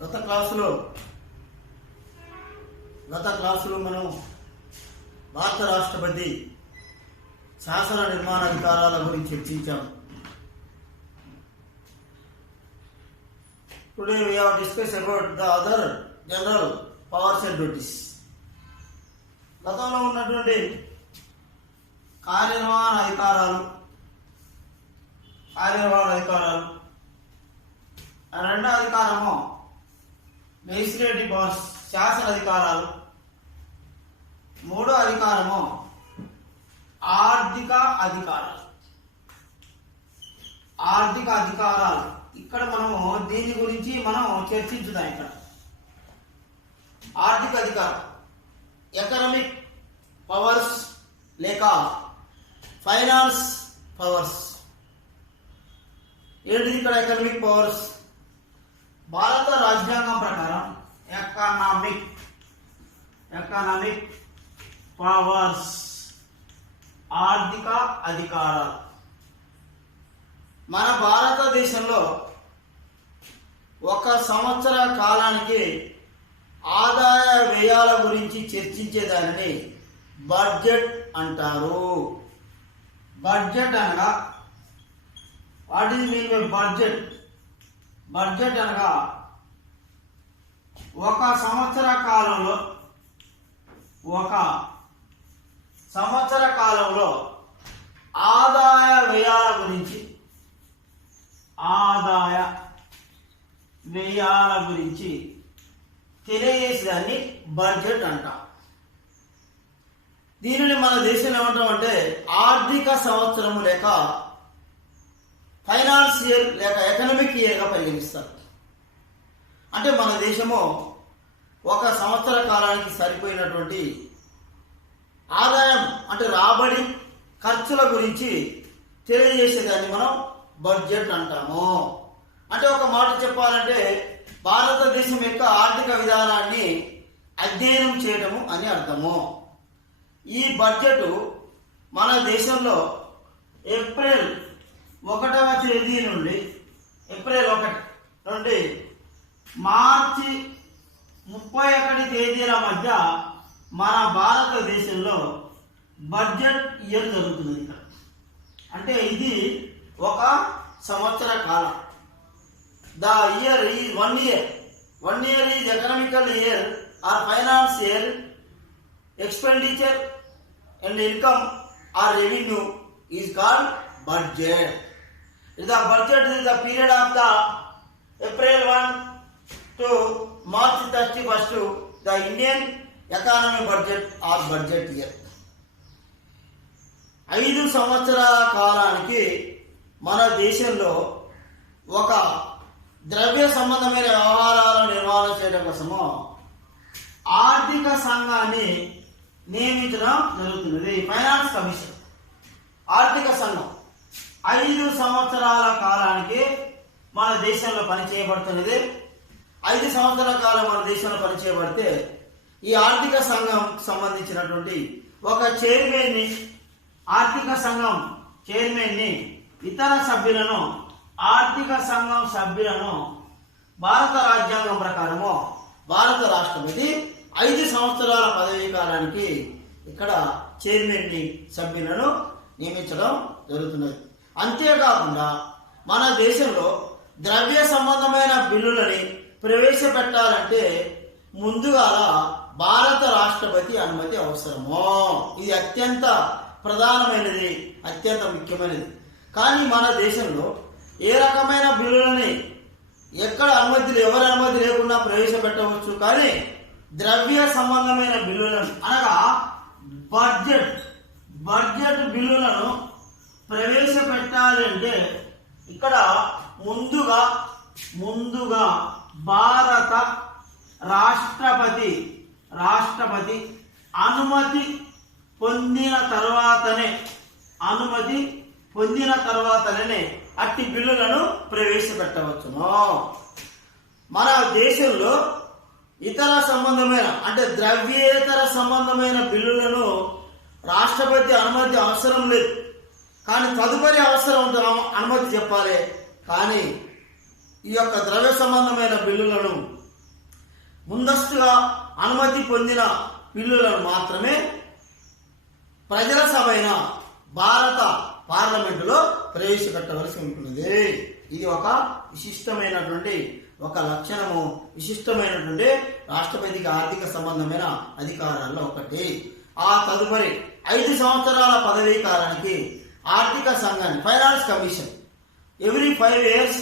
గత క్లాసులో మనం భారత రాష్ట్రపతి శాసన నిర్మాణ అధికారాల గురించి చర్చించాం. Today we have discussed about the other general powers and duties. గతంలో ఉన్నటువంటి కార్యనిర్వహణ అధికారాలు రెండో అధికారము లెజిస్లేటివ్ పవర్స్ శాసన అధికారాలు, మూడో అధికారము ఆర్థిక అధికారాలు. ఇక్కడ మనము దీని గురించి చర్చించుదాం. ఇక్కడ ఆర్థిక అధికారం, ఎకనామిక్ పవర్స్ లేక ఫైనాన్స్ పవర్స్. ఏంటిది ఇక్కడ ఎకనామిక్ పవర్స్? భారత రాజ్యాంగం ప్రకారం ఎకనామిక్ పవర్స్ ఆర్థిక అధికారాలు. మన భారతదేశంలో ఒక సంవత్సర కాలానికి ఆదాయ వ్యయాల గురించి చర్చించేదానిని బడ్జెట్ అంటారు. బడ్జెట్ అనగా what is mean by budget? Budget అనగా ఒక సంవత్సర కాలంలో ఆదాయ వ్యయాల గురించి తెలియజేసేదాన్ని బడ్జెట్ అంటాం. దీనిని మన దేశంలో ఏమంటామంటే ఆర్థిక సంవత్సరము లేక ఫైనాన్స్ ఇయర్ లేక ఎకనామిక్ ఇయర్గా పరిగణిస్తారు. అంటే మన దేశము ఒక సంవత్సర కాలానికి సరిపోయినటువంటి ఆదాయం అంటే రాబడి, ఖర్చుల గురించి తెలియజేసేదాన్ని మనం బడ్జెట్ అంటాము. అంటే ఒక మాట చెప్పాలంటే భారతదేశం యొక్క ఆర్థిక విధానాన్ని అధ్యయనం చేయటము అని అర్థము. ఈ బడ్జెట్ మన దేశంలో ఏప్రిల్ 1వ తేదీ నుండి మార్చి 31 తేదీల మధ్య మన భారతదేశంలో బడ్జెట్ ఇయర్ జరుగుతుంది. ఇక్కడ అంటే ఇది ఒక సంవత్సర కాలం. The year is 1 year. 1 year is economical year or finance year. Expenditure and income or revenue is called budget. The budget is the period of the April 1 to March 31st to the Indian economy budget or budget year. 5 సంవత్సరాల కాలానికి మన దేశంలో ఒక ద్రవ్య సంబంధమైన వ్యవహారాలను నిర్వహణ చేయడం కోసము ఆర్థిక సంఘాన్ని నియమించడం జరుగుతున్నది. Finance commission. ఆర్థిక సంఘం 5 సంవత్సరాల కాలానికి మన దేశంలో పనిచేయబడుతున్నది. 5 సంవత్సరాల కాలం మన దేశంలో పనిచేయబడితే ఈ ఆర్థిక సంఘం సంబంధించినటువంటి ఒక చైర్మన్ని, ఆర్థిక సంఘం చైర్మన్ని, ఇతర సభ్యులను, ఆర్థిక సంఘం సభ్యులను భారత రాజ్యాంగం ప్రకారము భారత రాష్ట్రపతి 5 సంవత్సరాల పదవీ కాలానికి ఇక్కడ చైర్మన్ని, సభ్యులను నియమించడం జరుగుతున్నది. అంతేకాకుండా మన దేశంలో ద్రవ్య సంబంధమైన బిల్లులని ప్రవేశపెట్టాలంటే ముందుగా భారత రాష్ట్రపతి అనుమతి అవసరము. ఇది అత్యంత ప్రధానమైనది, అత్యంత ముఖ్యమైనది. కానీ మన దేశంలో ఏ రకమైన బిల్లులని ఎవరి అనుమతి లేకుండా ప్రవేశపెట్టవచ్చు. కానీ ద్రవ్య సంబంధమైన బిల్లులను అనగా బడ్జెట్ బిల్లులను ప్రవేశపెట్టాలంటే ఇక్కడ ముందుగా భారత రాష్ట్రపతి అనుమతి పొందిన తర్వాతనే అట్టి బిల్లులను ప్రవేశపెట్టవచ్చును. మన దేశంలో ఇతర సంబంధమైన అంటే ద్రవ్యేతర సంబంధమైన బిల్లులను రాష్ట్రపతి అనుమతి అవసరం లేదు. కానీ తదుపరి అవసరం అనుమతి చెప్పాలి. కానీ ఈ యొక్క ద్రవ్య సంబంధమైన బిల్లులను ముందస్తుగా అనుమతి పొందిన బిల్లులను మాత్రమే ప్రజల సభ అయిన భారత పార్లమెంటులో ప్రవేశపెట్టవలసి ఉంటుంది. ఇది ఒక విశిష్టమైనటువంటి ఒక లక్షణము, విశిష్టమైనటువంటి రాష్ట్రపతికి ఆర్థిక సంబంధమైన అధికారాల్లో ఒకటి. ఆ తదుపరి 5 సంవత్సరాల పదవీ కాలానికి ఆర్థిక సంఘాన్ని finance commission every 5 years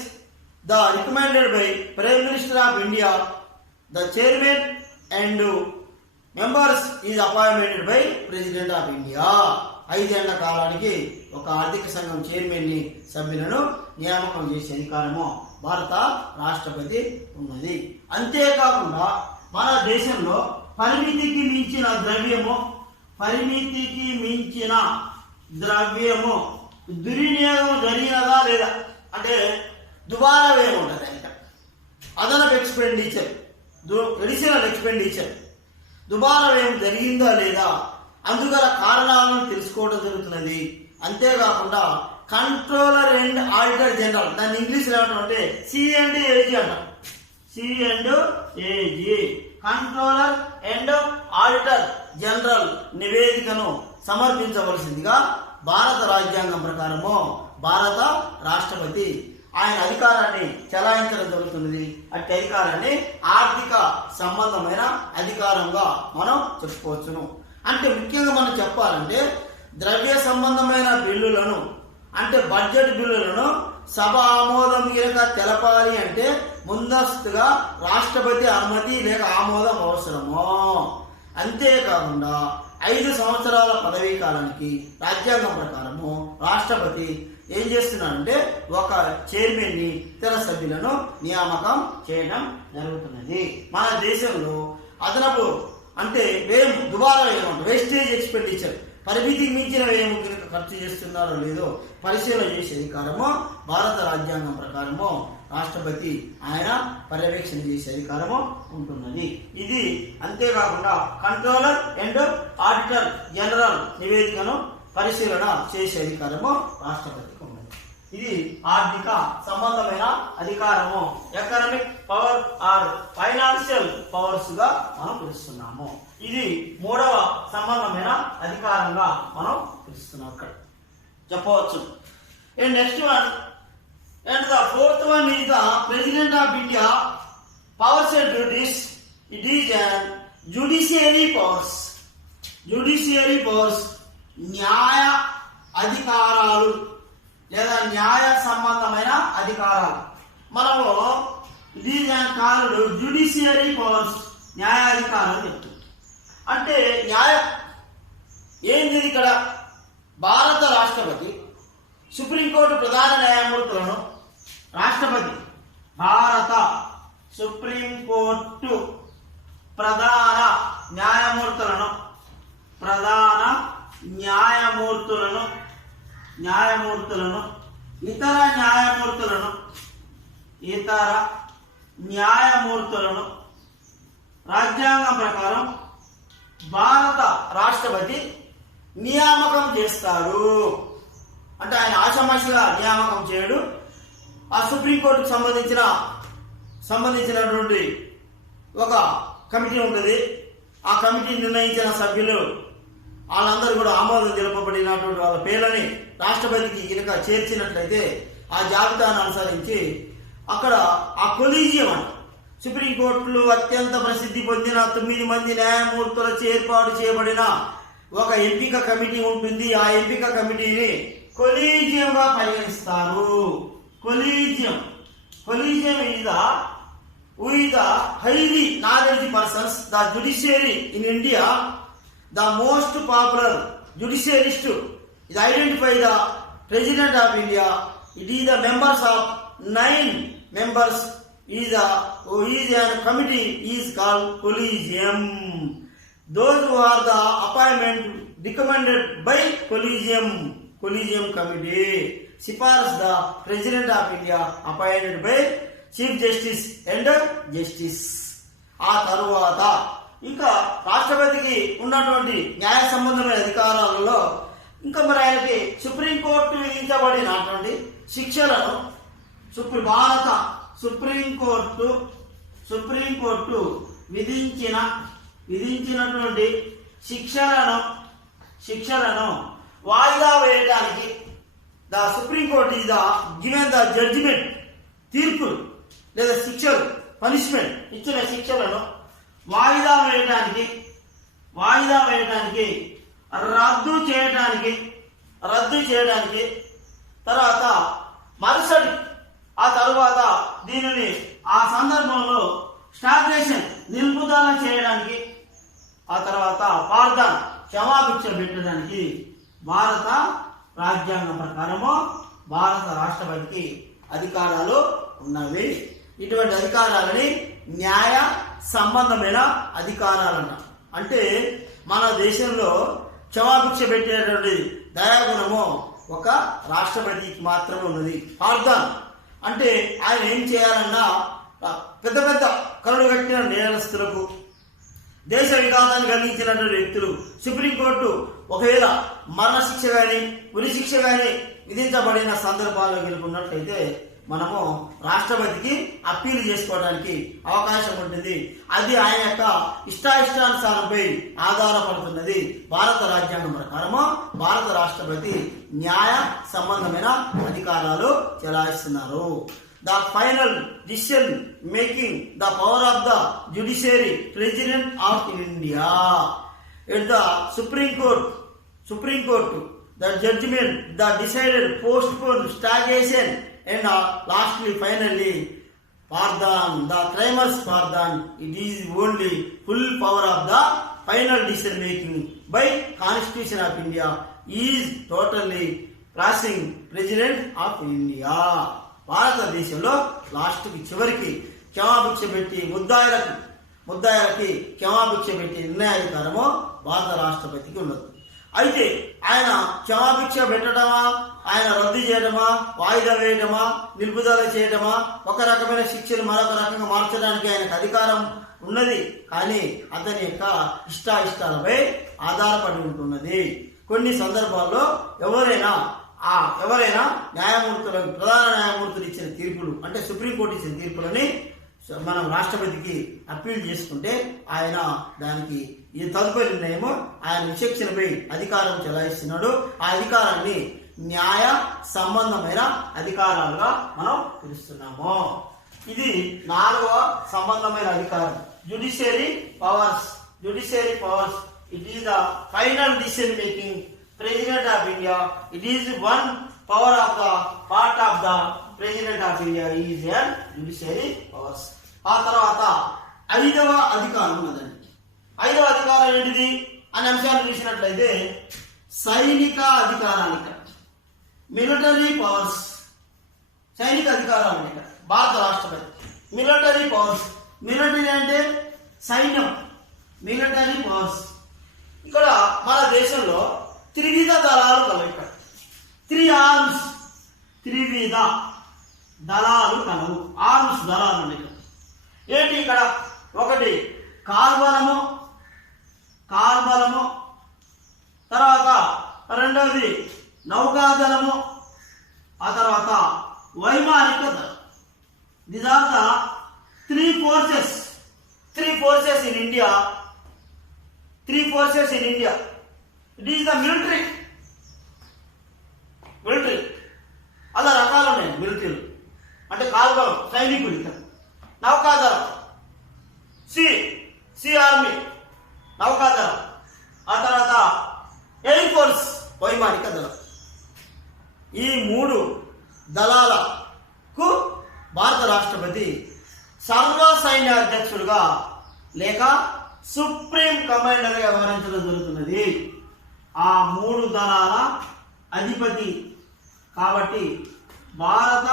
the recommended by prime minister of India the chairman and members is appointed by president of India. 5 ఏళ్ల కాలానికి ఒక ఆర్థిక సంఘం చైర్మన్ ని పరిమితిని నియామకం చేసే అధికారము భారత రాష్ట్రపతి ఉన్నది. అంతేకాకుండా మన దేశంలో పరిమితికి మించిన ద్రవ్యము దుర్వినియోగం జరిగినదా లేదా అంటే దుబారా వ్యయం ఉంటుంది. ఇంకా అదనపు ఎక్స్పెండిచర్, ఎడిషనల్ ఎక్స్పెండిచర్ దుబారా వ్యయం జరిగిందా లేదా అందుగల కారణాలను తెలుసుకోవడం జరుగుతున్నది. అంతేకాకుండా కంట్రోలర్ అండ్ ఆడిటర్ జనరల్, దాన్ని ఇంగ్లీష్ లో ఏమంటే C&AG అంటాం. C&AG controller and auditor general నివేదికను సమర్పించవలసిందిగా భారత రాజ్యాంగం ప్రకారము భారత రాష్ట్రపతి ఆయన అధికారాన్ని చెలాయించడం జరుగుతున్నది. అట్టి అధికారాన్ని ఆర్థిక సంబంధమైన అధికారంగా మనం చెప్పుకోవచ్చును. అంటే ముఖ్యంగా మనం చెప్పాలంటే ద్రవ్య సంబంధమైన బిల్లులను అంటే బడ్జెట్ బిల్లులను సభ ఆమోదం కనుక తెలపాలి అంటే ముందస్తుగా రాష్ట్రపతి అనుమతి లేక ఆమోదం అవసరము. అంతేకాకుండా 5 సంవత్సరాల పదవీ కాలానికి రాజ్యాంగం ప్రకారము రాష్ట్రపతి ఏం చేస్తున్నారంటే ఒక చైర్మన్ ని ఇతర సభ్యులను నియామకం చేయడం జరుగుతున్నది. మన దేశంలో అదనపు అంటే వ్యయం దుబారా వ్యయం అంటే వేస్టేజ్ ఎక్స్పెండిచర్ పరిమితికి మించిన వ్యయం కనుక ఖర్చు చేస్తున్నారో లేదో పరిశీలన చేసే అధికారము భారత రాజ్యాంగం ప్రకారము రాష్ట్రపతి ఆయన పర్యవేక్షణ చేసే అధికారము ఉంటున్నది. ఇది అంతేకాకుండా కంట్రోలర్ అండ్ ఆడిటర్ జనరల్ నివేదికను పరిశీలన చేసే అధికారము రాష్ట్రపతికి ఉన్నది. ఇది ఆర్థిక సంబంధమైన అధికారము, economic power or financial powers గా మనం పిలుస్తున్నాము. ఇది 3వ సంబంధమైన అధికారంగా మనం పిలుస్తున్నాం అక్కడ చెప్పవచ్చు. And next one and the 4th one is the President of India powers and duties. It is an judiciary powers. Judiciary powers న్యాయ అధికారాలు లేదా న్యాయ సంబంధమైన అధికారాలు. మనము ఇది కాలుడు జ్యుడిషియరీ పవర్స్ న్యాయాధికారాలు చెప్తుంది. అంటే న్యాయ ఏంది ఇక్కడ భారత రాష్ట్రపతి సుప్రీంకోర్టు ప్రధాన న్యాయమూర్తులను రాష్ట్రపతి భారత సుప్రీంకోర్టు ప్రధాన న్యాయమూర్తులను ఇతర న్యాయమూర్తులను రాజ్యాంగం ప్రకారం భారత రాష్ట్రపతి నియామకం చేస్తాడు. అంటే ఆయన ఆషామాషిగా నియామకం చేయడు. ఆ సుప్రీంకోర్టుకు సంబంధించినటువంటి ఒక కమిటీ ఉంటుంది. ఆ కమిటీ నిర్ణయించిన సభ్యులు వాళ్ళందరూ కూడా ఆమోదం తెలుపబడినటువంటి వాళ్ళ పేర్లని రాష్ట్రపతికి కనుక చేర్చినట్లయితే ఆ జాబితాను అనుసరించి అక్కడ ఆ కొలీజియం అని సుప్రీంకోర్టులో అత్యంత ప్రసిద్ధి పొందిన 9 మంది న్యాయమూర్తులచే ఏర్పాటు చేయబడిన ఒక ఎంపిక కమిటీ ఉంటుంది. ఆ ఎంపిక కమిటీని కొలీజియం గా పరిగణిస్తారు. Collegium is the highly knowledge persons. The judiciary in India, the most popular judiciarist is identified the President of India. It is the members of 9 members is a committee is called collegium. Those who are the appointment recommended by collegium committee. Sifaras the President of India appointed by Chief Justice and Justice. ఆ తరువాత ఇంకా రాష్ట్రపతికి ఉన్నటువంటి న్యాయ సంబంధమైన అధికారాలలో ఇంకా మరి ఆయనకి సుప్రీంకోర్టు విధించబడినటువంటి శిక్షలను భారత సుప్రీంకోర్టు సుప్రీంకోర్టు విధించినటువంటి శిక్షలను వాయిదా వేయడానికి the supreme court is the given the judgment, తీర్పులు లేదా శిక్షలు, పనిష్మెంట్ ఇచ్చిన శిక్షలను వాయిదా వేయడానికి రద్దు చేయడానికి తర్వాత మరుసటి ఆ తరువాత దీనిని ఆ సందర్భంలో స్టాగ్నేషన్ నిలుపుదల చేయడానికి ఆ తర్వాత పార్దాన్ క్షమాభిక్ష పెట్టడానికి భారత రాజ్యాంగం ప్రకారము భారత రాష్ట్రపతికి అధికారాలు ఉన్నవి. ఇటువంటి అధికారాలని న్యాయ సంబంధమైన అధికారాలన్న. అంటే మన దేశంలో క్షమాభిక్ష పెట్టేటువంటి దయాగుణము ఒక రాష్ట్రపతికి మాత్రమే ఉన్నది. పార్దాన్ అంటే ఆయన ఏం చేయాలన్నా పెద్ద పెద్ద కరుడు కట్టిన నేరస్తులకు, దేశ విఘాతాన్ని కలిగించినటువంటి వ్యక్తులు సుప్రీంకోర్టు ఒకవేళ మరణశిక్ష కానీ ఉరిశిక్ష కానీ విధించబడిన సందర్భాల్లో గెలుపున్నట్లయితే మనము రాష్ట్రపతికి అప్పీల్ చేసుకోవడానికి అవకాశం ఉంటుంది. అది ఆయన యొక్క ఇష్టానుసారంపై ఆధారపడుతున్నది. భారత రాజ్యాంగం ప్రకారము భారత రాష్ట్రపతి న్యాయ సంబంధమైన అధికారాలు చెలాయిస్తున్నారు. The final decision making the power of the judiciary president of India. At the Supreme Court, the judgment that decided postponed stagnation and lastly finally pardon the criminals pardon. It is only full power of the final decision making by Constitution of India is totally passing President of India. భారతదేశంలో లాస్ట్కి చివరికి క్షమాభిక్ష పెట్టి ముద్దాయిలకి క్షమాభిక్ష పెట్టి నిర్ణయాధికారము భారత రాష్ట్రపతికి ఉన్నది. అయితే ఆయన క్షమాభిక్ష పెట్టడమా, ఆయన రద్దు చేయడమా, వాయిదా వేయడమా, నిలుపుదల చేయడమా, ఒక రకమైన శిక్షను మరొక రకంగా మార్చడానికి ఆయనకు అధికారం ఉన్నది. కానీ అతని యొక్క ఇష్టాలపై ఆధారపడి ఉంటున్నది. కొన్ని సందర్భాల్లో ఎవరైనా ప్రధాన న్యాయమూర్తులు ఇచ్చిన తీర్పులు అంటే సుప్రీంకోర్టు ఇచ్చిన తీర్పులని మనం రాష్ట్రపతికి అప్పీల్ చేసుకుంటే ఆయన దానికి ఈ తదుపరి నిర్ణయము ఆయన విచక్షణపై అధికారం చెలాయిస్తున్నాడు. ఆ అధికారాన్ని న్యాయ సంబంధమైన అధికారాలుగా మనం పిలుస్తున్నాము. ఇది 4వ సంబంధమైన అధికారం, judiciary powers. It is the final decision making President of India. It is one power of the part of the President of India is a judiciary powers. ఆ తర్వాత 5వ అధికారం ఉన్నదండి. 5వ అధికారం ఏంటిది అనే అంశాన్ని చూసినట్లయితే సైనిక అధికారాలు, మిలిటరీ పవర్స్, సైనిక అధికారాలు ఇక్కడ భారత రాష్ట్రపతి. మిలిటరీ పవర్స్, మిలిటరీ అంటే సైన్యం, మిలిటరీ పవర్స్. ఇక్కడ మన దేశంలో త్రివిధ దళాలు కలవు. ఇక్కడ త్రివిధ దళాలు కలవు. ఆర్మ్స్ దళాలు ఉన్నాయి ఇక్కడ. ఏంటి ఇక్కడ? ఒకటి కార్బలము, తర్వాత రెండవది నౌకాదళము, ఆ తర్వాత వైమానిక దళం. These are the three forces in India. It is the military. అలా రకాలు ఉన్నాయి మిలిటరీలు. అంటే కార్బలం సైనికులు, ఇక్కడ నౌకాదళం, సి ఆర్మీ నౌకాదళం, ఆ తర్వాత ఎయిర్ ఫోర్స్ వైమానిక దళం. ఈ 3 దళాలకు భారత రాష్ట్రపతి సర్వ సైన్యాధ్యక్షుడుగా లేక సుప్రీం కమాండర్గా వ్యవహరించడం జరుగుతున్నది. ఆ 3 దళాల అధిపతి కాబట్టి భారత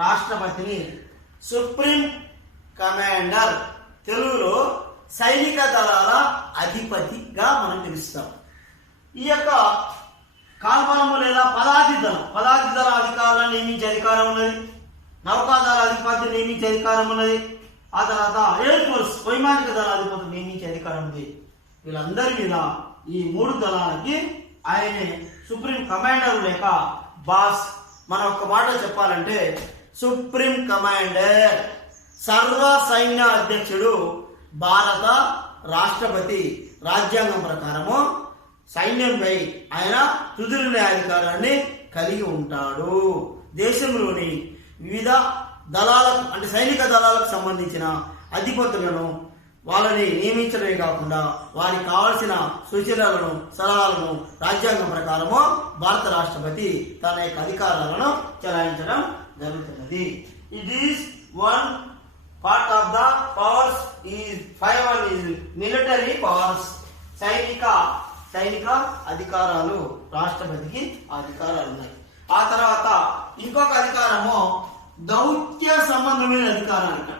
రాష్ట్రపతిని సుప్రీం కమాండర్, తెలుగులో సైనిక దళాల అధిపతిగా మనం పిలుస్తాం. ఈ యొక్క కాల్బలము లేదా పదాతి దళ అధికారులను నియమించే అధికారం ఉన్నది. నౌకాదళ అధిపతిని నియమించే అధికారం ఉన్నది. ఆ తర్వాత ఎయిర్ ఫోర్స్ వైమానిక దళ అధిపతిని నియమించే అధికారం ఉంది. వీళ్ళందరి మీద ఈ 3 దళాలకి ఆయనే సుప్రీం కమాండర్ లేక బాస్. మనం ఒక మాట చెప్పాలంటే సుప్రీం కమాండర్ సర్వ సైన్య అధ్యక్షుడు భారత రాష్ట్రపతి. రాజ్యాంగం ప్రకారము సైన్యంపై ఆయన తుది నిర్ణయాధికారాన్ని కలిగి ఉంటాడు. దేశంలోని వివిధ దళాలకు అంటే సైనిక దళాలకు సంబంధించిన అధిపతులను వాళ్ళని నియమించడమే కాకుండా వారికి కావాల్సిన సూచనలను సలహాలను రాజ్యాంగం ప్రకారము భారత రాష్ట్రపతి తన యొక్క అధికారాలను చెలాయించడం జరుగుతున్నది. It is one part of the powers is 5 is military powers. సైనిక అధికారాలు రాష్ట్రపతికి అధికారాలు ఉన్నాయి. ఆ తర్వాత ఇంకొక అధికారము దౌత్య సంబంధమైన అధికారాలు. ఇక్కడ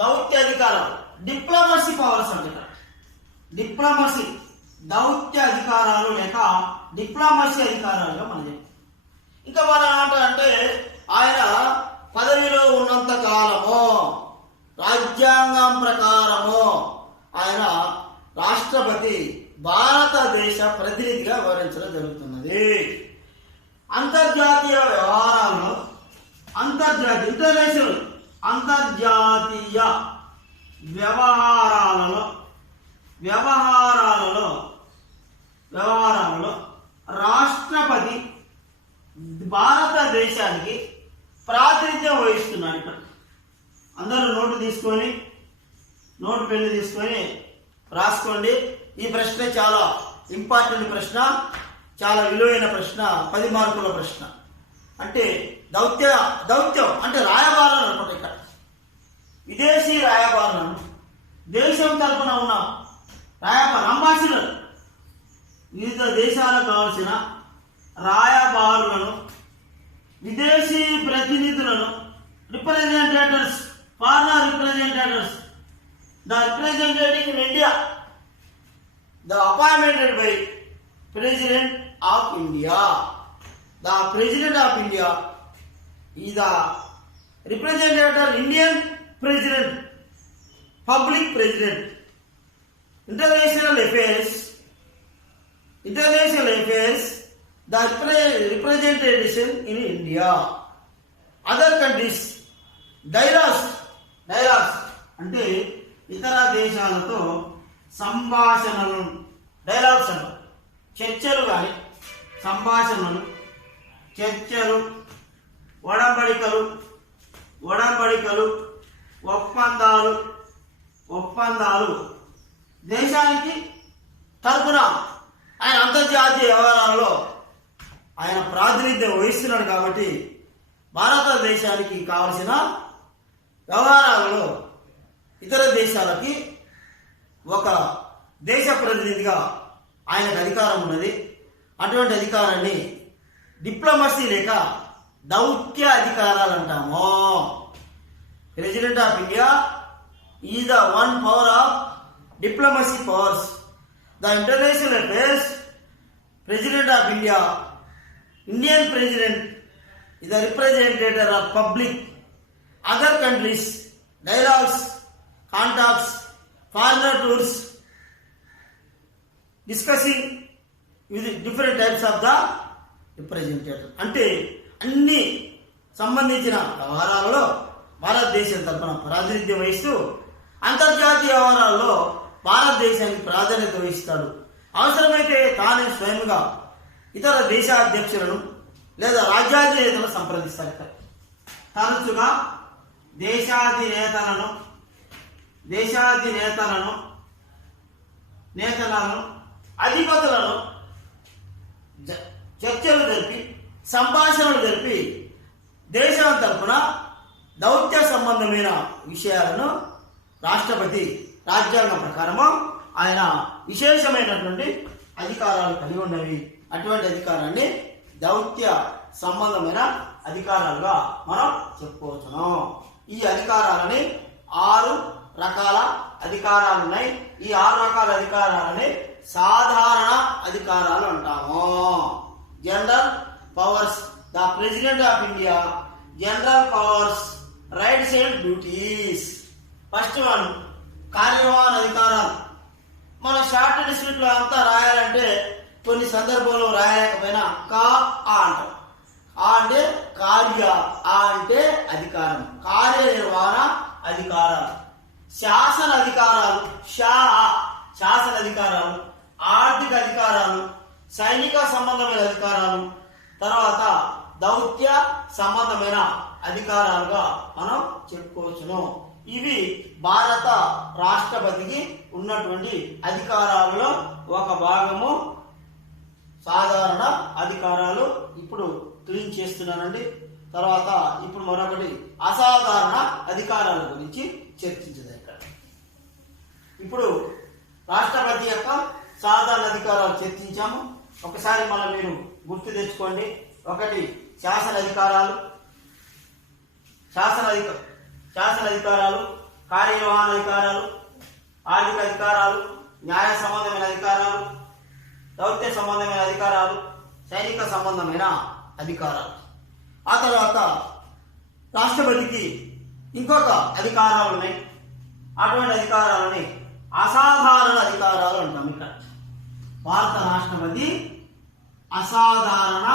దౌత్య అధికారాలు డిప్లొమసీ పవర్స్ అంటారు. డిప్లొమసీ దౌత్య అధికారాలు లేక డిప్లొమసీ అధికారాలుగా మనం చెప్తాం. ఇంకా మనం ఏమంటారంటే ఆయన పదవిలో ఉన్నంత కాలము రాజ్యాంగం ప్రకారము ఆయన రాష్ట్రపతి భారతదేశ ప్రతినిధిగా వ్యవహరించడం జరుగుతున్నది. అంతర్జాతీయ వ్యవహారాల్లో అంతర్జాతీయ వ్యవహారాలలో రాష్ట్రపతి భారతదేశానికి ప్రాతినిధ్యం వహిస్తున్నాడు. ఇక్కడ అందరూ నోటు పెన్ను తీసుకొని రాసుకోండి. ఈ ప్రశ్న చాలా ఇంపార్టెంట్ ప్రశ్న, చాలా విలువైన ప్రశ్న, 10 మార్కుల ప్రశ్న. అంటే దౌత్యం అంటే రాయబారాలు అనుకుంటా. ఇక్కడ విదేశీ రాయబారులను, దేశం తరపున ఉన్న అంబాసిడర్, వివిధ దేశాలకు కావాల్సిన రాయబారులను, విదేశీ ప్రతినిధులను, representatives, foreigner representatives, the representative in India, the appointed by President of India. The President of India is the representative Indian President, Public President. International affairs, the representation in India. Other countries, dialogues అంటే ఇతర దేశాలతో సంభాషణలు, dialogues అంటారు. చర్చలు కానీ సంభాషణలు, చర్చలు, ఒడంబడికలు, ఒప్పందాలు దేశానికి తరపున ఆయన అంతర్జాతీయ వ్యవహారాల్లో ఆయన ప్రాతినిధ్యం వహిస్తున్నాడు. కాబట్టి భారతదేశానికి కావలసిన వ్యవహారాలలో ఇతర దేశాలకి ఒక దేశ ప్రతినిధిగా ఆయనకు అధికారం ఉన్నది. అటువంటి అధికారాన్ని డిప్లొమసీ లేక దౌత్య అధికారాలు అంటాము. President of India is the one power of diplomacy powers. The international affairs, president of India, Indian president is the representative of public, other countries, dialogues, contacts, foreigner tours, discussing with different types of the representative. అంటే అన్ని సంబంధించిన వ్యవహారాలలో భారతదేశం తరఫున ప్రాతినిధ్యం వహిస్తూ అంతర్జాతీయ వ్యవహారాల్లో భారతదేశానికి ప్రాధాన్యత వహిస్తాడు. అవసరమైతే తానే స్వయంగా ఇతర దేశాధ్యక్షులను లేదా రాజ్యాధినేతలను సంప్రదిస్తారు. తరచుగా దేశాధినేతలను అధిపతులను చర్చలు జరిపి సంభాషణలు జరిపి దేశం తరఫున దౌత్య సంబంధమైన విషయాలను రాష్ట్రపతి రాజ్యాంగం ప్రకారము ఆయన విశేషమైనటువంటి అధికారాలు కలిగి ఉన్నవి. అటువంటి అధికారాన్ని దౌత్య సంబంధమైన అధికారాలుగా మనం చెప్పుకోవచ్చును. ఈ అధికారాలని 6 రకాల అధికారాలు ఉన్నాయి. ఈ 6 రకాల అధికారాలని సాధారణ అధికారాలు అంటాము. General powers, the president of India, general powers, rights and duties. First one కార్యనిర్వహణ అధికారాలు. మన షార్ట్ డిస్ట్రిక్ట్ లో అంతా రాయాలంటే కొన్ని సందర్భంలో రాయలేకపోయినా ఆ అంటాం. ఆ అంటే కార్య, ఆ అంటే అధికారం. కార్య కార్యనిర్వహణ అధికారాలు, శాసన అధికారాలు, శాసన అధికారాలు, ఆర్థిక అధికారాలు, సైనిక సంబంధమైన అధికారాలు, తర్వాత దౌత్య సంబంధమైన అధికారాలుగా మనం చెప్పుకోవచ్చును. ఇవి భారత రాష్ట్రపతికి ఉన్నటువంటి అధికారాలలో ఒక భాగము. సాధారణ అధికారాలు ఇప్పుడు క్లీన్ చేస్తున్నానండి. తర్వాత ఇప్పుడు మరొకటి అసాధారణ అధికారాల గురించి చర్చించదు. ఇక్కడ ఇప్పుడు రాష్ట్రపతి యొక్క సాధారణ అధికారాలు చర్చించాము. ఒకసారి మళ్ళీ మీరు గుర్తు తెచ్చుకోండి. ఒకటి శాసన అధికారాలు, శాసన అధికారాలు, కార్యనిర్వహణ అధికారాలు, ఆర్థిక అధికారాలు, న్యాయ సంబంధమైన అధికారాలు, దౌత్య సంబంధమైన అధికారాలు, సైనిక సంబంధమైన అధికారాలు. ఆ తర్వాత రాష్ట్రపతికి ఇంకొక అధికారాలు ఉన్నాయి. అటువంటి అధికారాలని అసాధారణ అధికారాలు అంటాం. ఇక్కడ భారత రాష్ట్రపతి అసాధారణ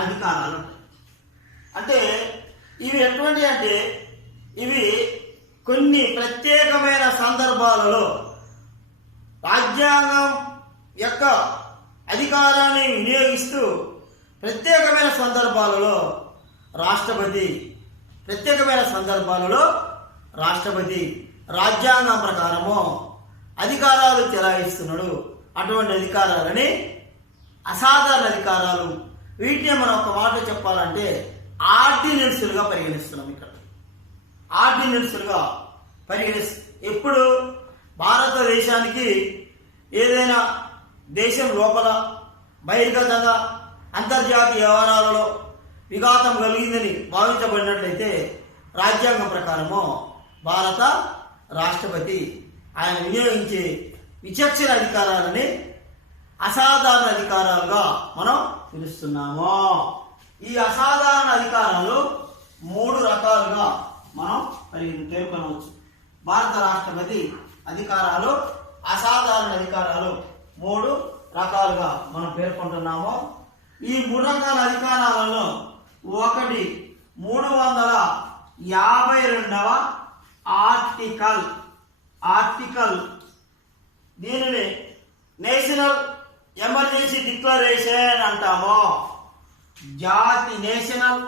అధికారాలు అంటే ఇవి ఎటువంటి అంటే ఇవి కొన్ని ప్రత్యేకమైన సందర్భాలలో రాజ్యాంగం యొక్క అధికారాన్ని వినియోగిస్తూ ప్రత్యేకమైన సందర్భాలలో రాష్ట్రపతి రాజ్యాంగం ప్రకారము అధికారాలు చెలాయిస్తున్నాడు. అటువంటి అధికారాలని అసాధారణ అధికారాలు. వీటిని మనం ఒక మాట చెప్పాలంటే ఆర్డినెన్సులుగా పరిగణిస్తున్నాం. ఇక్కడ ఆర్డినెన్సులుగా ఎప్పుడు భారతదేశానికి ఏదైనా దేశం లోపల బహిర్గతంగా అంతర్జాతీయ వ్యవహారాలలో విఘాతం కలిగిందని భావించబడినట్లయితే రాజ్యాంగం ప్రకారము భారత రాష్ట్రపతి ఆయన వినియోగించే విచక్షణ అధికారాలని అసాధారణ అధికారాలుగా మనం పిలుస్తున్నాము. ఈ అసాధారణ అధికారాలు 3 రకాలుగా మనం పేర్కొనవచ్చు. భారత రాష్ట్రపతి అధికారాలు, అసాధారణ అధికారాలు 3 రకాలుగా మనం పేర్కొంటున్నాము. ఈ 3 రకాల అధికారాలలో ఒకటి 352వ ఆర్టికల్ దీనిని నేషనల్ ఎమర్జెన్సీ డిక్లరేషన్ అంటాము. నేషనల్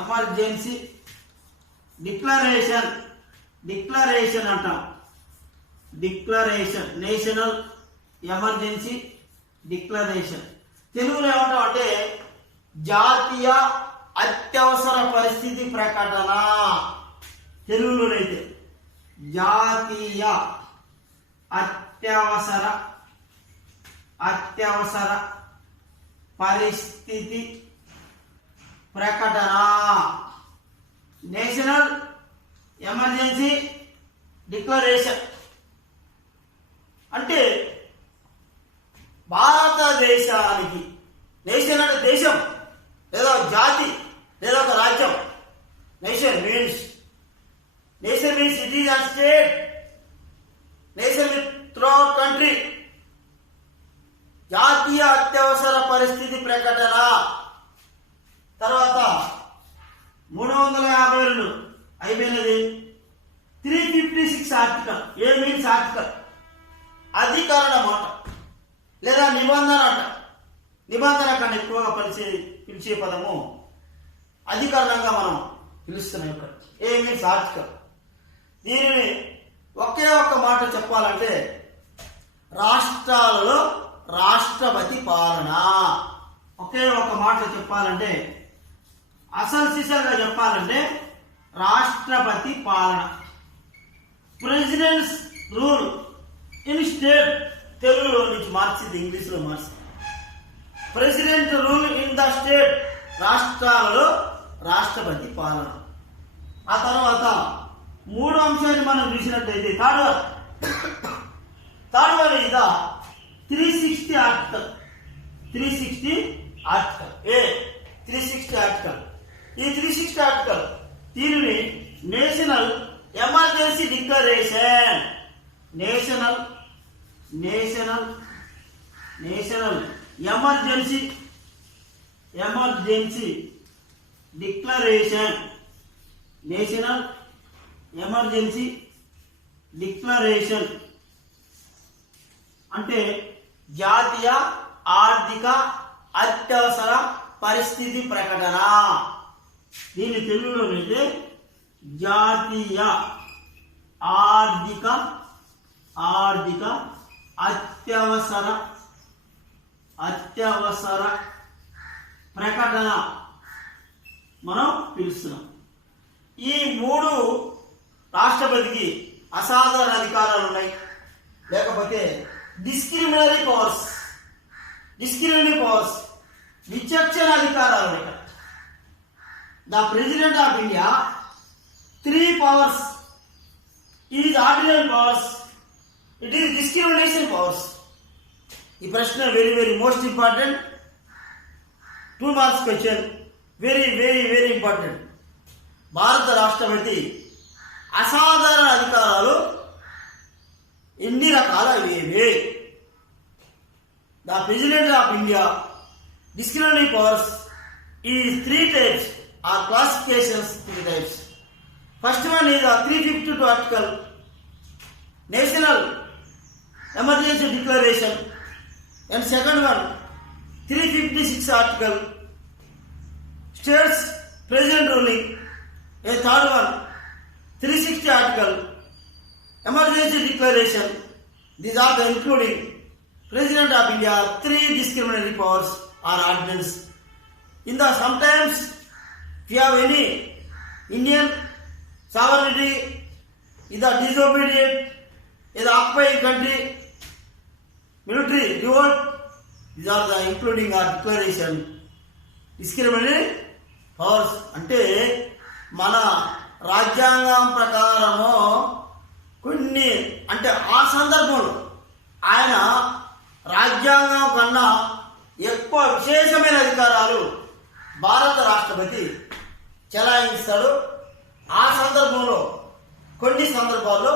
ఎమర్జెన్సీ డిక్లరేషన్ అంటాం. నేషనల్ ఎమర్జెన్సీ డిక్లరేషన్ తెలుగులో ఏమంటాం అంటే జాతీయ అత్యవసర పరిస్థితి ప్రకటన. తెలుగులోనైతే జాతీయ అత్యవసర పరిస్థితి ప్రకటన. నేషనల్ ఎమర్జెన్సీ డిక్లరేషన్ అంటే భారతదేశానికి, నేషన్ అంటే దేశం లేదా జాతి లేదా ఒక రాజ్యం. Nation means it is and state. Nation throughout country. జాతీయ అత్యవసర పరిస్థితి ప్రకటన. తర్వాత 352 అయిపోయినది. 356 ఆర్టికల్. ఏ మీన్స్ ఆర్టికల్? అధికరణం అంట లేదా నిబంధన అంట. నిబంధన కన్నా ఎక్కువగా పిలిచే పదము అధికరణంగా మనం పిలుస్తున్నాం. ఇక్కడ ఏ మీన్స్ ఆర్టికల్. దీనిని ఒకే ఒక్క మాట చెప్పాలంటే రాష్ట్రాలలో రాష్ట్రపతి పాలన. ఒకే ఒక మాట చెప్పాలంటే, అసలు సిసలుగా చెప్పాలంటే రాష్ట్రపతి పాలన. Presidents rule in state. తెలుగులో నుంచి మార్చింది ఇంగ్లీష్లో మార్చింది. President rule in the state. రాష్ట్రాలలో రాష్ట్రపతి పాలన. ఆ తర్వాత 3వ అంశాన్ని మనం చూసినట్లయితే third one is the 360 article. 360 article. ఈ 360 ఆర్టికల్ దీనిని national emergency declaration. National emergency emergency declaration, national emergency declaration అంటే జాతీయ ఆర్థిక అత్యవసర పరిస్థితి ప్రకటన. దీన్ని తెలుగులోనైతే జాతీయ ఆర్థిక అత్యవసర ప్రకటన మనం పిలుస్తున్నాం. ఈ మూడు రాష్ట్రపతికి అసాధారణ అధికారాలు ఉన్నాయి, లేకపోతే డిస్క్రిమినరీ పవర్స్ విచక్షణ అధికారాలు ఉన్నాయి. The president of India 3 powers is ordinary powers, it is discrimination powers. ఈ ప్రశ్న very most important, 2 marks question, very important. భారత రాష్ట్రపతి అసాధారణ అధికారాలు ఎన్ని రకాలు ఇవేవి? The president of India discriminatory powers is 3 types or classifications, 3 types. First one is 352 article, National Emergency Declaration, and second one 356 article, States President Ruling, and third one 360 article, Emergency Declaration. These are the including President of India 3 discriminatory powers or ordinance. In the sometimes if you have any Indian sovereignty, either disobedient, either occupying country, military revolt, these are the including our declaration. Discriminatory powers అంటే మన రాజ్యాంగం ప్రకారము కొన్ని అంటే ఆ సందర్భంలో ఆయన రాజ్యాంగం కన్నా ఎక్కువ విశేషమైన అధికారాలు భారత రాష్ట్రపతి చెలాయిస్తాడు. ఆ సందర్భంలో కొన్ని సందర్భాల్లో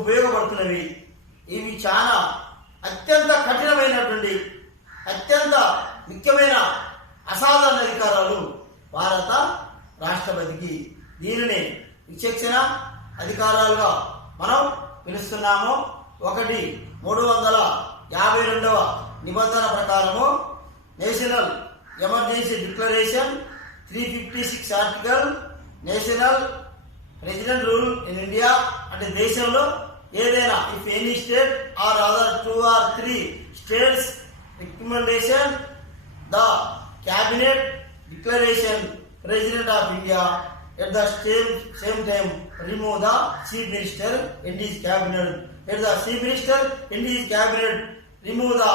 ఉపయోగపడుతున్నవి. ఇవి చాలా అత్యంత కఠినమైనటువంటి అత్యంత ముఖ్యమైన అసాధారణ అధికారాలు భారత రాష్ట్రపతికి. దీనిని విచక్షణ అధికారాలుగా మనం పిలుస్తున్నాము. 352వ నిబంధన ప్రకారము national emergency declaration, 356 article, national president rule in India అంటే దేశంలో ఏదైనా if any state or other 2 or 3 states recommendation the cabinet declaration president of India at the same time remove the chief minister in his cabinet. At the chief minister in his cabinet remove the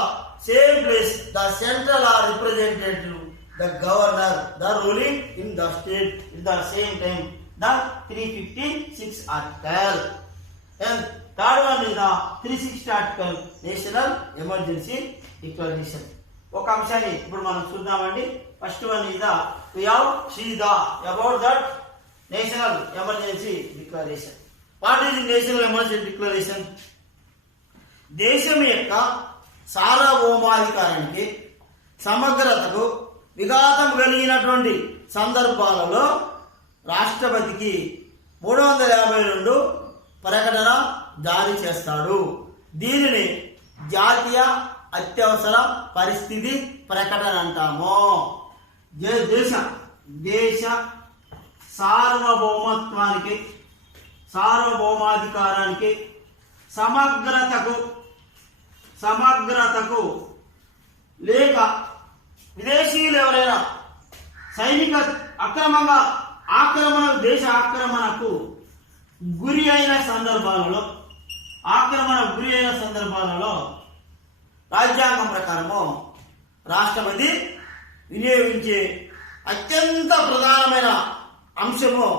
same place the central or representative the governor the ruling in the state at the same time the 356 article. And third one is the 360 article, national emergency declaration. ఒక అంశాన్ని ఇప్పుడు మనం చూద్దామండి. First one is the we have see the about that national emergency declaration. What is national emergency declaration? దేశం యొక్క సార్వభౌమాధికారానికి సమగ్రతకు విఘాతం కలిగినటువంటి సందర్భాలలో రాష్ట్రపతికి 352 ప్రకటన జారీ చేస్తాడు. దీనిని జాతీయ అత్యవసర పరిస్థితి ప్రకటన అంటాము. దేశ సార్వభౌమాధికారానికి సమగ్రతకు లేక విదేశీయులు ఎవరైనా సైనిక దేశ ఆక్రమణకు గురి అయిన సందర్భాలలో రాజ్యాంగం ప్రకారము రాష్ట్రపతి వినియోగించే అత్యంత ప్రధానమైన అంశము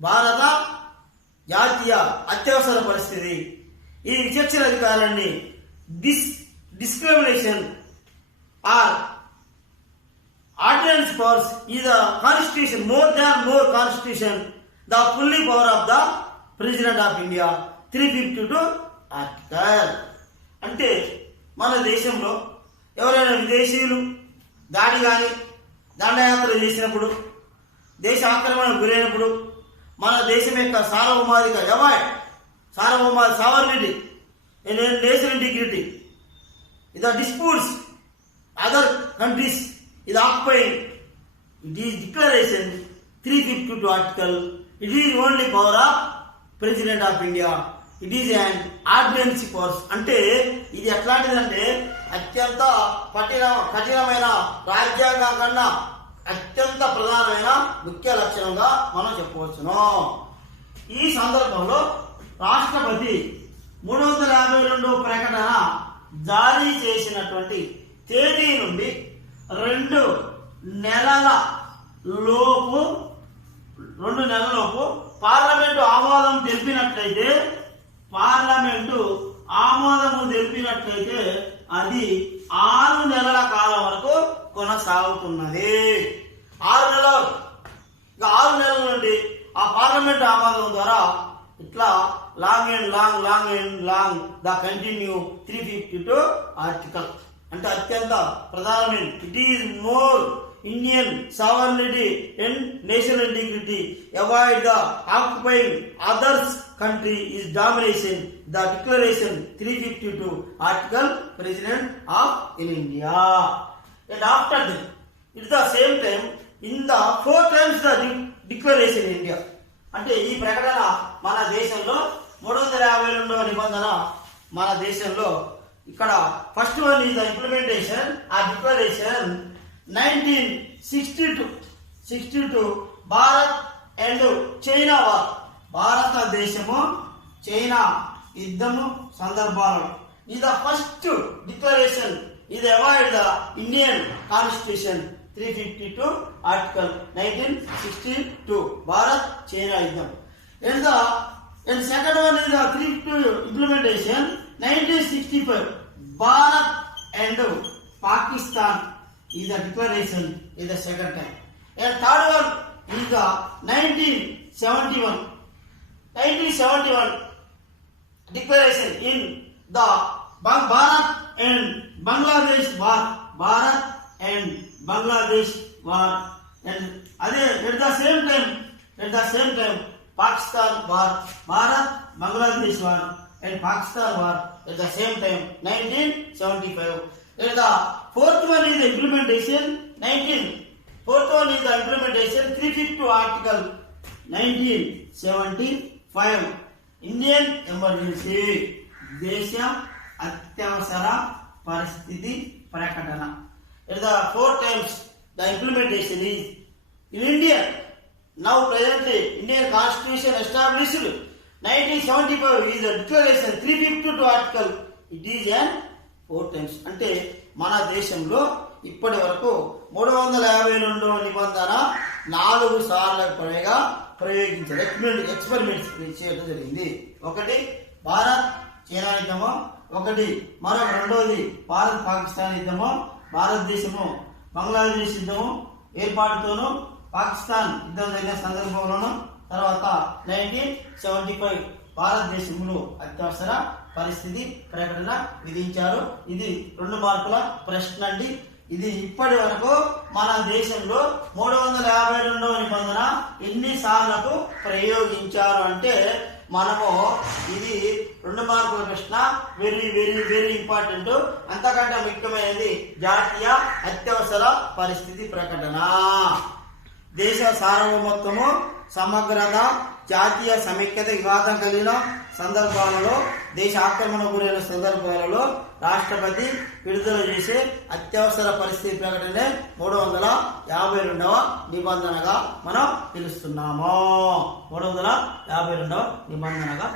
భారత జాతీయ అత్యవసర పరిస్థితి. ఈ విచక్షణ అధికారాన్ని discrimination or ordinance powers is the constitution, more constitution, the fully power of the President of India, 352 article. అంటే మన దేశంలో ఎవరైనా విదేశీయులు దాడి కానీ దండయాత్ర చేసినప్పుడు, దేశ ఆక్రమణకు గురైనప్పుడు మన దేశం యొక్క సార్వభౌమాధిక sovereignty national integrity the disputes other countries is occupying. It is declaration 352 article. It is only power of President of India. It is an ordinance force. అంటే ఇది ఎట్లాంటిదంటే అత్యంత కఠినమైన రాజ్యాంగం కన్నా అత్యంత ప్రధానమైన ముఖ్య లక్షణంగా మనం చెప్పవచ్చును. ఈ సందర్భంలో రాష్ట్రపతి 352 ప్రకటన జారీ చేసినటువంటి తేదీ నుండి 2 నెలల లోపు పార్లమెంటు ఆమోదం తెలిపినట్లయితే అది 6 నెలల కాలం వరకు కొనసాగుతున్నది. 6 నెలలు, ఇంకా 6 నెలల నుండి ఆ పార్లమెంట్ ఆమోదం ద్వారా ఇట్లా లాంగ్ ద కంటిన్యూ 352 ఆర్టికల్ అంటే అత్యంత ప్రధానమైన. It is more Indian sovereignty and national integrity avoid the occupying others country is domination. The declaration 352 article President of India. And after that, it's the same time in the 4 times the declaration in India. అంటే ఈ ప్రకటన మన దేశంలో 352వ నిబంధన మన దేశంలో ఇక్కడ first one is the implementation of declaration 1962 Bharat and China war. భారతదేశము చైనా యుద్ధము సందర్భాలలో ఇది ఫస్ట్ డిక్లరేషన్. ఇది avoid the Indian constitution 352 article 1962 Bharat China యుద్ధం. And second one is the 352 implementation 1965 Bharat and Pakistan is the declaration is the second time. And third one is the 1971 declaration in the Bharat and Bangladesh war. And at the same time Pakistan war, Bharat Bangladesh war and Pakistan war at the same time 1975. And the fourth one is the implementation 352 article 1975 Indian emergency దేశ అత్యవసర పరిస్థితి ప్రకటన. At the 4 times the implementation is in India. Now presently Indian constitution established 1975 is a declaration 352 article. It is an 4 times. అంటే మన దేశంలో ఇప్పటి వరకు 352వ నిబంధన 4 సార్లకు పైగా ప్రయోగించారు, ఎక్స్పెరిమెంట్స్ చేయడం జరిగింది. ఒకటి భారత్ చైనా యుద్ధము, ఒకటి రెండవది భారత్ పాకిస్తాన్ యుద్ధము, భారతదేశము బంగ్లాదేశ్ యుద్ధము ఏర్పాటుతోనూ పాకిస్తాన్ యుద్ధం జరిగిన సందర్భంలోనూ, తర్వాత 1975 భారతదేశంలో అత్యవసర పరిస్థితి ప్రకటన విధించారు. ఇది 2 మార్కుల ప్రశ్న అండి. ఇది ఇప్పటి వరకు మన దేశంలో 352వ నిబంధన ఎన్ని సార్లకు ప్రయోగించారు అంటే మనము ఇది 2 మార్కుల ప్రశ్న. Very very very important. అంతకంటే ముఖ్యమైనది జాతీయ అత్యవసర పరిస్థితి ప్రకటన. దేశ సార్వభౌమత్వము, సమగ్రత, జాతీయ సమైక్యత వివాదం కలిగిన సందర్భాలలో, దేశ ఆక్రమణ గురైన సందర్భాలలో రాష్ట్రపతి విడుదల చేసే అత్యవసర పరిస్థితి ప్రకటనే 352వ నిబంధనగా మనం పిలుస్తున్నాము. 352వ నిబంధనగా